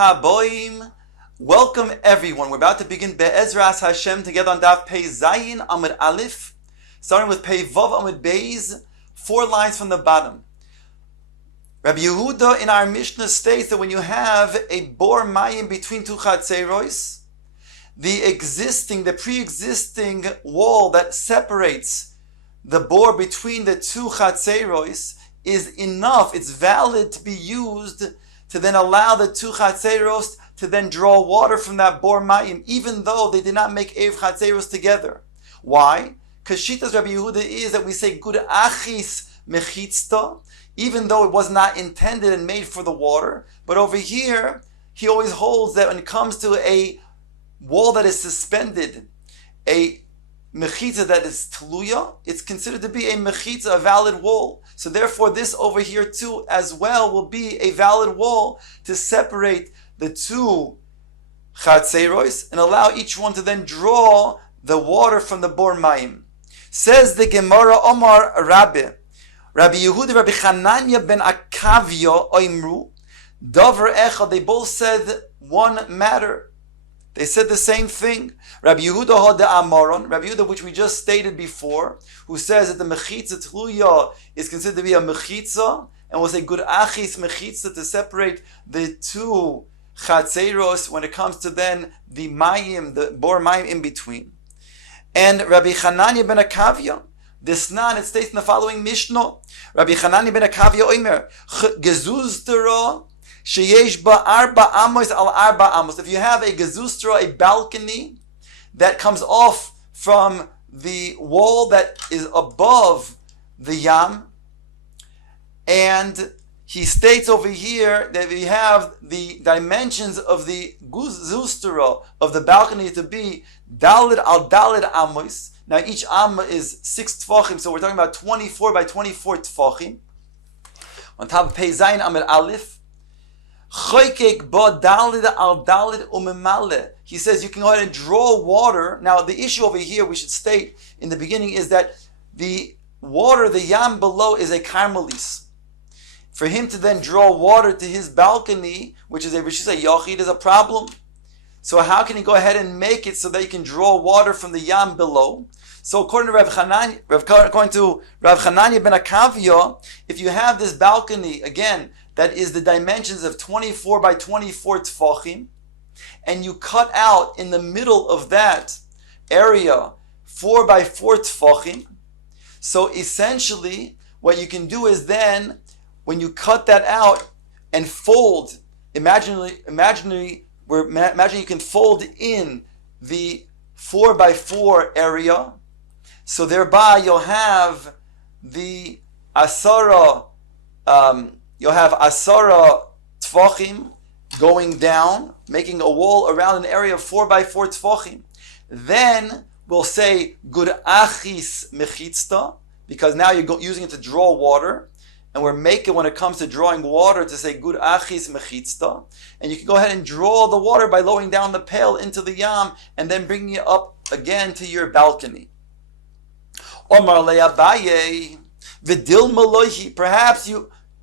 Baruch haboim. Welcome everyone. We're about to begin Be'ezras Hashem together on Daf Pei Zayin Amud Aleph, starting with Pei Vav Amud Beis, 4 lines from the bottom. Rabbi Yehuda in our Mishnah states that when you have a bor mayim between two chatzeros, the pre-existing wall that separates the bor between the two chatzeros is enough. It's valid to be used to then allow the two chatzeros to then draw water from that bor mayim, even though they did not make Erev chatzeros together. Why? Because Shitas Rabbi Yehuda is that we say gud achis mechitzta, even though it was not intended and made for the water. But over here, he always holds that when it comes to a wall that is suspended, a mechitza that is tluya, it's considered to be a mechitza, a valid wall. So therefore, this over here too, as well, will be a valid wall to separate the two chatzeros and allow each one to then draw the water from the bor mayim. Says the Gemara, Omar Rabbi Yehuda, Rabbi Chananya ben Akavya oimru davar echad. They both said one matter. They said the same thing. Rabbi Yehuda Hoda Amaron, Rabbi Yehuda, which we just stated before, who says that the mechitza tluya is considered to be a mechitza, and was a good achis mechitza to separate the two chatzeros when it comes to then the mayim, the bor mayim in between. And Rabbi Chananya ben Akavya, this nan, it states in the following Mishnah, Rabbi Chananya ben Akavya oimer gezuztera sheyesh ba arba amos al arba amos. If you have a gezustra, a balcony that comes off from the wall that is above the yam, and he states over here that we have the dimensions of the gezustra of the balcony to be dalid al dalid amos. Now each amma is 6 tfachim, so we're talking about 24 by 24 tfachim. On top of Pei Zayin Amud Aleph, choykek ba dalid al dalid umemale. He says you can go ahead and draw water. Now the issue over here, we should state in the beginning, is that the water, the yam below, is a karmelis. For him to then draw water to his balcony, which is a rishus yachid, is a problem. So how can he go ahead and make it so that he can draw water from the yam below? So according to Rav Chananya ben Akavya, if you have this balcony, again, that is the dimensions of 24 by 24 tfachim, and you cut out in the middle of that area 4 by 4 tfachim, so essentially what you can do is then, when you cut that out and fold, imagine you can fold in the 4 by 4 area, so thereby you'll have the asara, tfachim going down, making a wall around an area of 4 by 4 tfachim. Then we'll say gud achis mechitzta, because now you're using it to draw water. And we're making, when it comes to drawing water, to say gud achis mechitzta, and you can go ahead and draw the water by lowering down the pail into the yam and then bringing it up again to your balcony. Omar le Abaye v'dil maloihi. Perhaps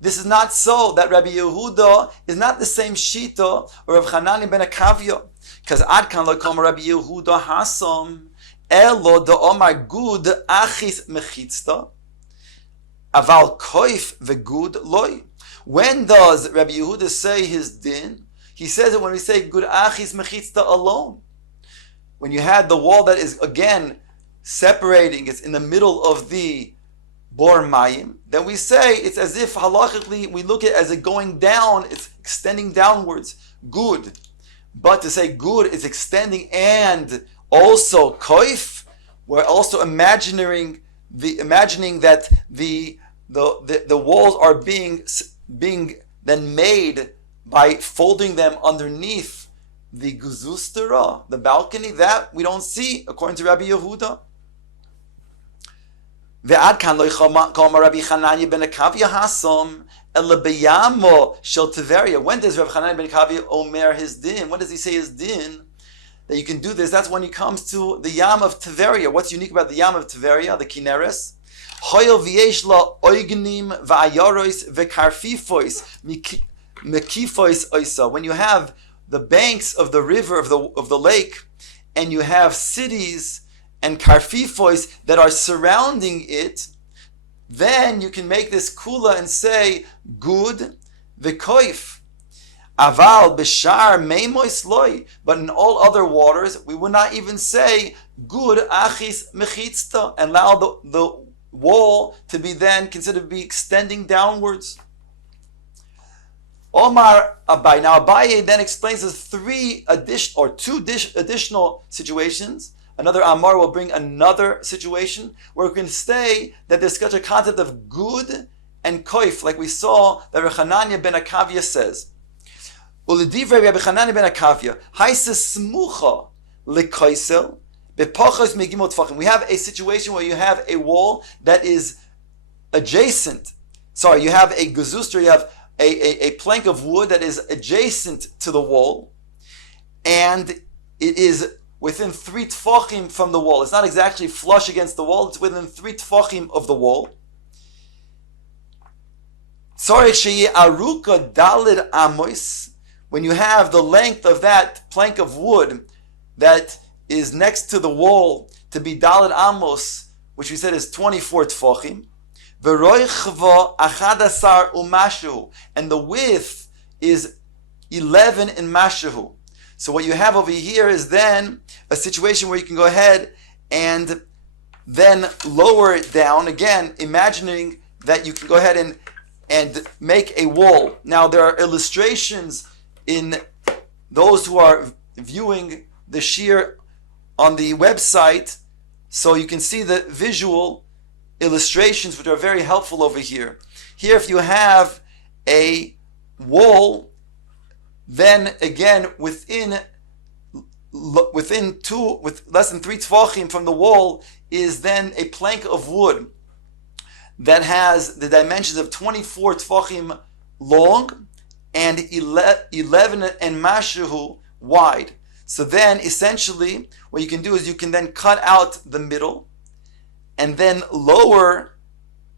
this is not so, that Rabbi Yehuda is not the same shita or Rav Chananya ben Akavya, because adkan lo kol Rabbi Yehuda hasam elo da Omar gud achis mechitzta. Aval koif v'gud loy. When does Rabbi Yehuda say his din? He says it when we say gud achis mechitzta alone. When you had the wall that is again separating, it's in the middle of the bor mayim, then we say it's as if halachically we look at it as it going down, it's extending downwards. Good. But to say good is extending and also koif, we're also imagining that the walls are being then made by folding them underneath the gezustera, the balcony. That we don't see according to Rabbi Yehuda. Ve'adkan lo yichol Rabbi Chananya ben Akavya hasom ele beyamo shel Tiveria. When does Rabbi Chananya ben Akavya omer his din? When does he say his din? That you can do this, that's when he comes to the Yam of Tiveria. What's unique about the Yam of Tiveria, the Kineres? Hoyel v'yesh la oignim v'ayarois v'karfifois mekifois oisa. When you have the banks of the river, of the lake, and you have cities and karfifois that are surrounding it, then you can make this kula and say gud v'koif. Aval b'shar meimois loy. But in all other waters, we would not even say gud achis mechitzta, and allow the wall to be then considered to be extending downwards. Omar Abai. Now Abaye then explains two additional situations. Another Amar will bring another situation where we can say that there's such a concept of good and koif, like we saw that Reb Chananya ben Akavya says. U'ledivrei Reb Chananya ben Akavya, haisa smucha lekoisel bepachos megimot tfachim. We have a situation where you have a wall that is adjacent. Sorry, you have a gezuster, you have a plank of wood that is adjacent to the wall, and it is within 3 tfachim from the wall. It's not exactly flush against the wall, it's within 3 tfachim of the wall. Aruka dalid amos, when you have the length of that plank of wood that is next to the wall to be dalid amos, which we said is 24 tfachim, and the width is 11 in mashahu. So what you have over here is then a situation where you can go ahead and then lower it down, again imagining that you can go ahead and make a wall. Now there are illustrations in those who are viewing the shiur on the website, so you can see the visual illustrations which are very helpful over here. Here, if you have a wall, then again with less than 3 tfachim from the wall is then a plank of wood that has the dimensions of 24 tfachim long and 11 and mashahu wide. So then essentially what you can do is you can then cut out the middle and then lower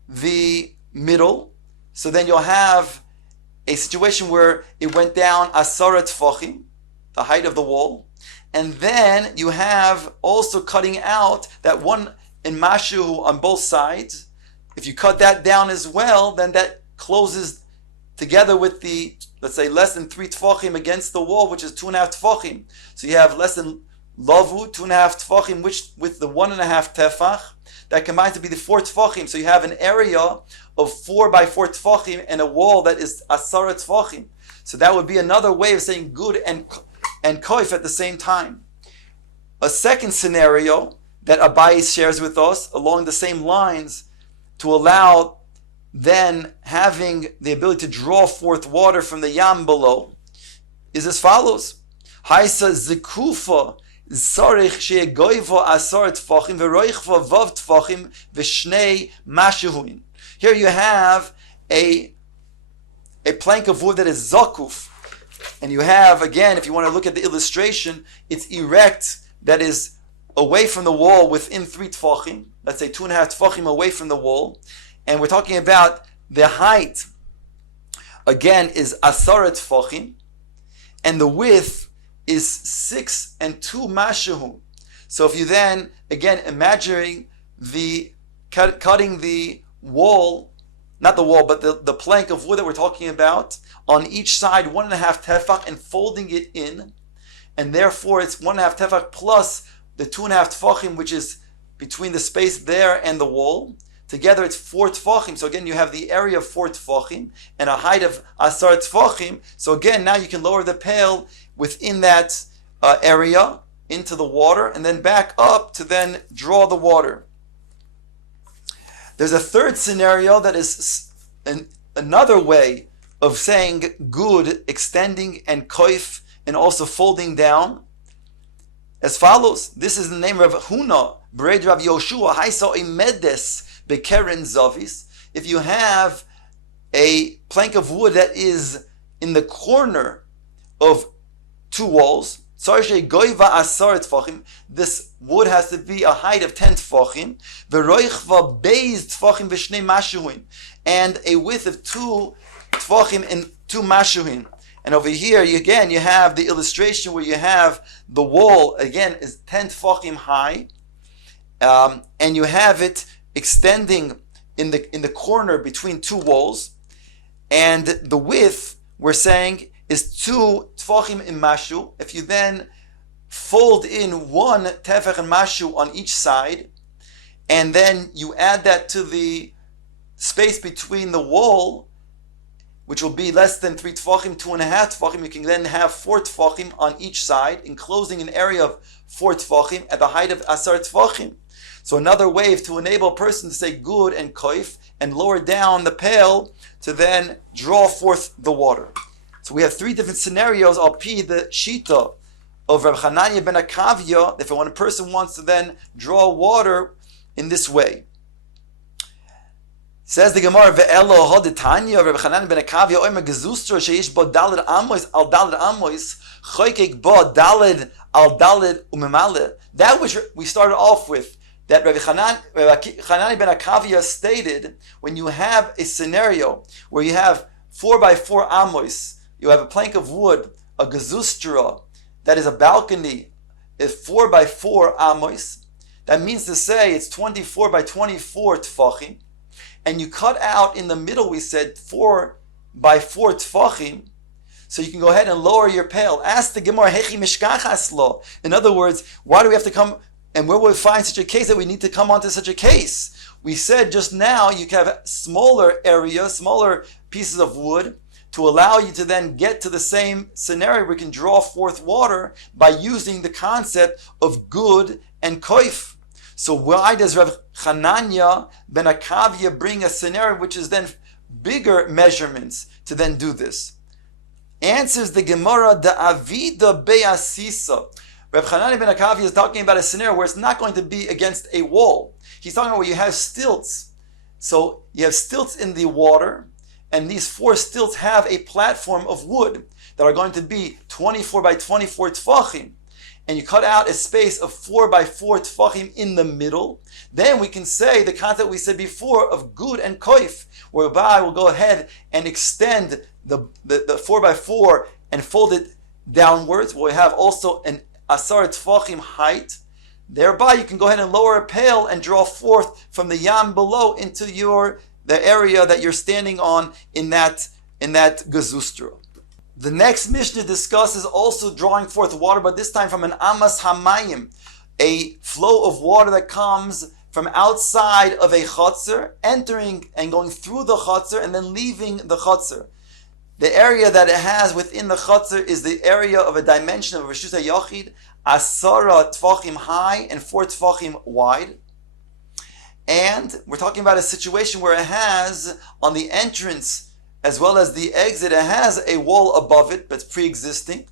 the middle. So then you'll have a situation where it went down asara tfachim, the height of the wall, and then you have also cutting out that one in mashu on both sides. If you cut that down as well, then that closes together with the, let's say, less than 3 tfachim against the wall, which is 2.5 tfachim. So you have less than lavu, 2.5 tfachim, which with the 1.5 tefach, that combines to be the 4 tfachim. So you have an area of 4 by 4 tfachim and a wall that is asara tfachim. So that would be another way of saying good and koif at the same time. A second scenario that Abai shares with us along the same lines to allow then having the ability to draw forth water from the yam below is as follows. Haisa zikufa zarich she'goivo asar tfachim v'roichva vav tfachim v'shnei mashuhin. Here you have a plank of wood that is zakuf, and you have, again, if you want to look at the illustration, it's erect, that is away from the wall within 3 tfachim, let's say 2.5 tfachim away from the wall, and we're talking about the height, again, is asara tfachim, and the width is 6 and 2 mashahu. So if you then, again, imagining the cutting the wall, not the wall, but the plank of wood that we're talking about, on each side 1.5 tefach, and folding it in, and therefore it's 1.5 tefach plus the 2.5 tefachim, which is between the space there and the wall. Together it's 4 tefachim. So again, you have the area of 4 tefachim and a height of asar tefachim. So again, now you can lower the pail within that area into the water, and then back up to then draw the water. There's a third scenario that is another way of saying good, extending and koif, and also folding down, as follows. This is the name of Huna, Bered Rav Yoshua, Haisa Imedes Bekeren Zavis. If you have a plank of wood that is in the corner of 2 walls, this wood has to be a height of 10 tfachim, and a width of 2 tfachim and 2 mashuhin. And over here, again, you have the illustration where you have the wall, again, is 10 tfachim high, and you have it extending in the corner between two walls, and the width, we're saying, is 2 tfachim in mashu. If you then fold in 1 tefach and mashu on each side, and then you add that to the space between the wall, which will be less than 3 tfachim, 2.5 tfachim, you can then have 4 tfachim on each side, enclosing an area of 4 tfachim at the height of asar tfachim. So another way to enable a person to say good and koif and lower down the pail to then draw forth the water. So we have 3 different scenarios. I'll pee the shita of Reb Chananya ben Akavya, if when a person wants to then draw water in this way. Says the Gemara, Ve'elo hodetanya, Reb Chananya ben Akavya, oimer gezustra sheish bo daled amois al daled amois, choykek bo daled al daled umemale. That which we started off with, that Reb Chananya ben Akavya stated, when you have a scenario where you have 4 by 4 amois, you have a plank of wood, a gezustra, that is a balcony, is 4 by 4 amois. That means to say it's 24 by 24 tfachim. And you cut out in the middle, we said 4 by 4 tfachim, so you can go ahead and lower your pail. Ask the Gemara, Hechi mishkachas lo. In other words, why do we have to come, and where will we find such a case that we need to come onto such a case? We said just now you can have smaller areas, smaller pieces of wood, to allow you to then get to the same scenario where we can draw forth water by using the concept of good and koif. So why does Rav Chananya ben Akavya bring a scenario which is then bigger measurements to then do this? Answers the Gemara, the Avida Be'asisa. Rav Chananya ben Akavya is talking about a scenario where it's not going to be against a wall. He's talking about where you have stilts. So you have stilts in the water, and these 4 stilts have a platform of wood that are going to be 24 by 24 tfachim. And you cut out a space of 4 by 4 tfachim in the middle, then we can say the concept we said before of good and koif, whereby we'll go ahead and extend the 4 by 4 and fold it downwards. We'll have also an asar tfachim height. Thereby you can go ahead and lower a pail and draw forth from the yam below into the area that you're standing on in that gezustra. The next Mishnah discusses also drawing forth water, but this time from an amas hamayim, a flow of water that comes from outside of a chotzer, entering and going through the chotzer and then leaving the chotzer. The area that it has within the chotzer is the area of a dimension of Reshus HaYachid, asara tfachim high and 4 tfachim wide. And we're talking about a situation where it has on the entrance as well as the exit, it has a wall above it, but it's pre-existing.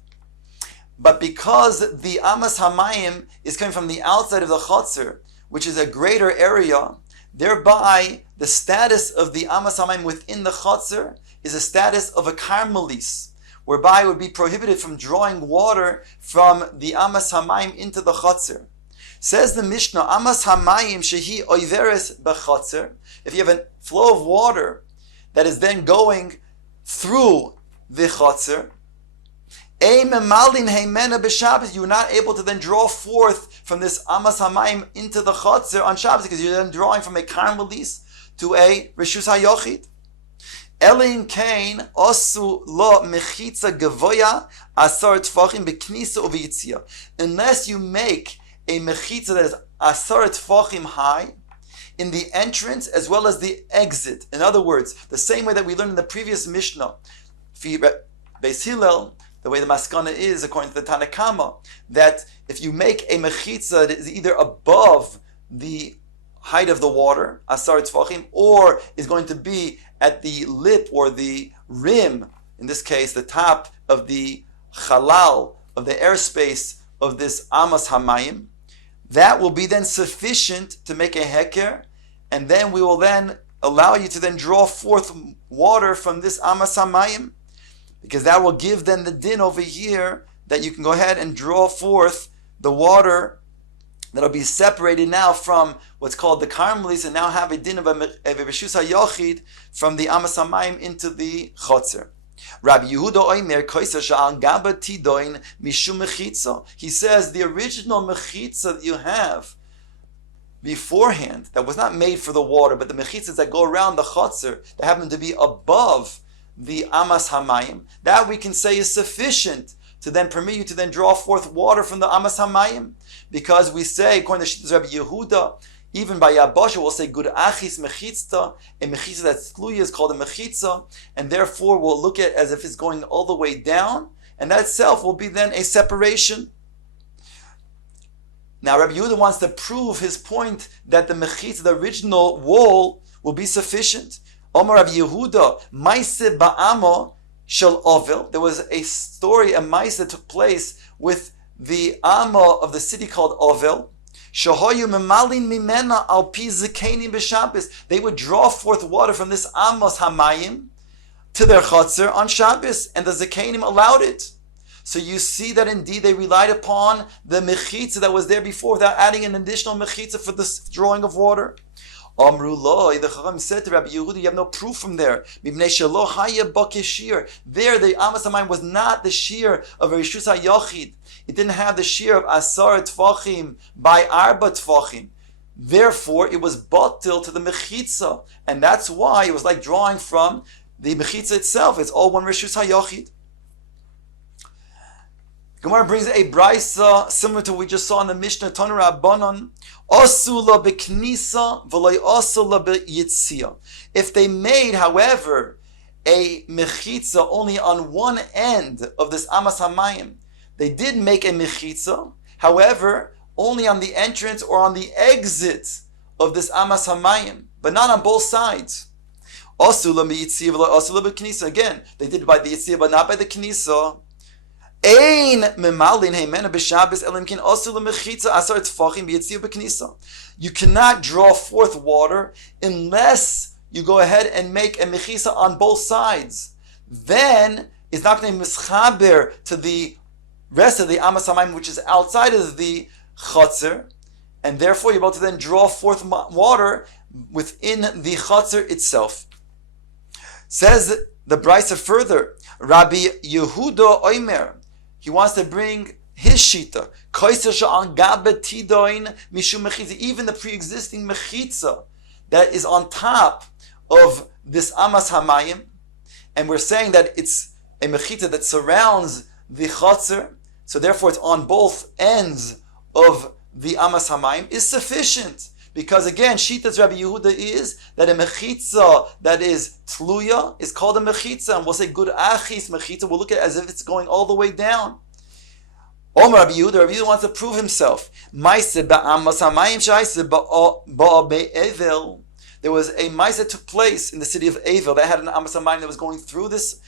But because the Amas Hamayim is coming from the outside of the Chotzer, which is a greater area, thereby the status of the Amas Hamayim within the Chotzer is a status of a Karmelis, whereby it would be prohibited from drawing water from the Amas Hamayim into the Chotzer. Says the Mishnah, Amas Hamayim shehi oiveres b'Chotzer, if you have a flow of water that is then going through the chotzer, you're not able to then draw forth from this amas hamayim into the chotzer on Shabbos because you're then drawing from a karmelis to a reshus hayochid. Elin kain osu lo mechitza gavoya asar tfachim beknisa uviyitzia. Unless you make a mechitza that is asar tfachim high, in the entrance as well as the exit. In other words, the same way that we learned in the previous Mishnah, Beis Hillel, the way the maskana is according to the Tanakama, that if you make a mechitza that is either above the height of the water, asar tfachim, or is going to be at the lip or the rim, in this case the top of the halal, of the airspace of this amas hamayim, that will be then sufficient to make a heker, and then we will then allow you to then draw forth water from this amas hamayim, because that will give then the din over here that you can go ahead and draw forth the water that'll be separated now from what's called the karmelis, and now have a din of a reshus hayochid from the amas hamayim into the chotzer. Rabbi Yehuda Oimer Koisa Sha'al Gaba Tidoin Mishum Mechitza. He says the original mechitza that you have beforehand, that was not made for the water, but the mechitzas that go around the chotzer, that happen to be above the amas hamayim, that we can say is sufficient to then permit you to then draw forth water from the amas hamayim, because we say, according to Rabbi Yehuda, even by Yabasha, we'll say good achis mechitzta, a mechitza that's tluya is called a mechitza, and therefore we'll look at it as if it's going all the way down, and that itself will be then a separation. Now Rabbi Yehuda wants to prove his point that the mechitza, the original wall, will be sufficient. Omar Rabbi Yehuda, Maise ba'amo shel Ovel. There was a story, a maise that took place with the Amma of the city called Ovel. Shahoyu memalin mimena al pi zikenim b'Shabbos. They would draw forth water from this Amos Hamayim to their chotzer on Shabbos, and the zikenim allowed it. So you see that indeed they relied upon the mechitza that was there before without adding an additional mechitza for the drawing of water. Amru lo, the Chacham said to Rabbi Yehuda, you have no proof from there. Mibnei shelo haya bakeshir. There, the Amos Hamayim was not the shear of a Rishus HaYachid. It didn't have the shear of Asar Tfachim by Arba Tfachim. Therefore, it was batil to the mechitza, and that's why it was like drawing from the mechitza itself. It's all one Rishus HaYachid. Gemara brings a brisa similar to what we just saw in the Mishnah, Tanu Rabbanon, Asula beknisa v'loy asula beyitzia. If they made, however, a mechitza only on one end of this Amas Hamayim, they did make a mechitza, however, only on the entrance or on the exit of this Amas Hamayim, but not on both sides. Asula beyitzia v'loy asula beknisa. Again, they did by the yitzia, but not by the knisa. You cannot draw forth water unless you go ahead and make a mechitza on both sides. Then it's not going to be mischaber to the rest of the Amas Hamayim, which is outside of the chotzer, and therefore you're able to then draw forth water within the chotzer itself. Says the brisa further, Rabbi Yehuda Oimer, he wants to bring his shita. Even the pre-existing mechitza that is on top of this Amas Hamayim, and we're saying that it's a mechitza that surrounds the chotzer, so therefore it's on both ends of the Amas Hamayim, is sufficient. Because again, Shitas Rabbi Yehuda is that a mechitza that is tluya is called a mechitza, and we'll say good achis mechitza. We'll look at it as if it's going all the way down. Omar Rabbi Yehuda wants to prove himself. There was a maise that took place in the city of Evel that had an Amas Hamayim that was going through this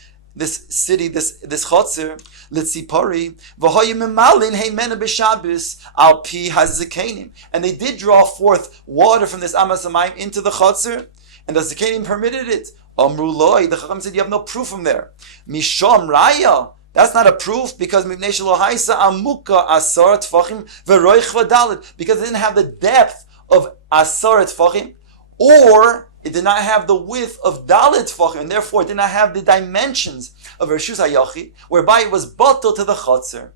city, this chotzer, Litzipari, v'hoyu memalin heimena b'Shabbos al pi hazikenim, and they did draw forth water from this Amas Hamayim into the chotzer, and the zikenim permitted it. Amru loi, the Chacham said you have no proof from there. Mishom raya, that's not a proof, because mibnei shelo haisa amuka asar tfachim v'roich v'dalit, because it didn't have the depth of asar tfachim, or it did not have the width of dalit tfachim, and therefore it did not have the dimensions of Rishus HaYachid, whereby it was batel to the chotzer.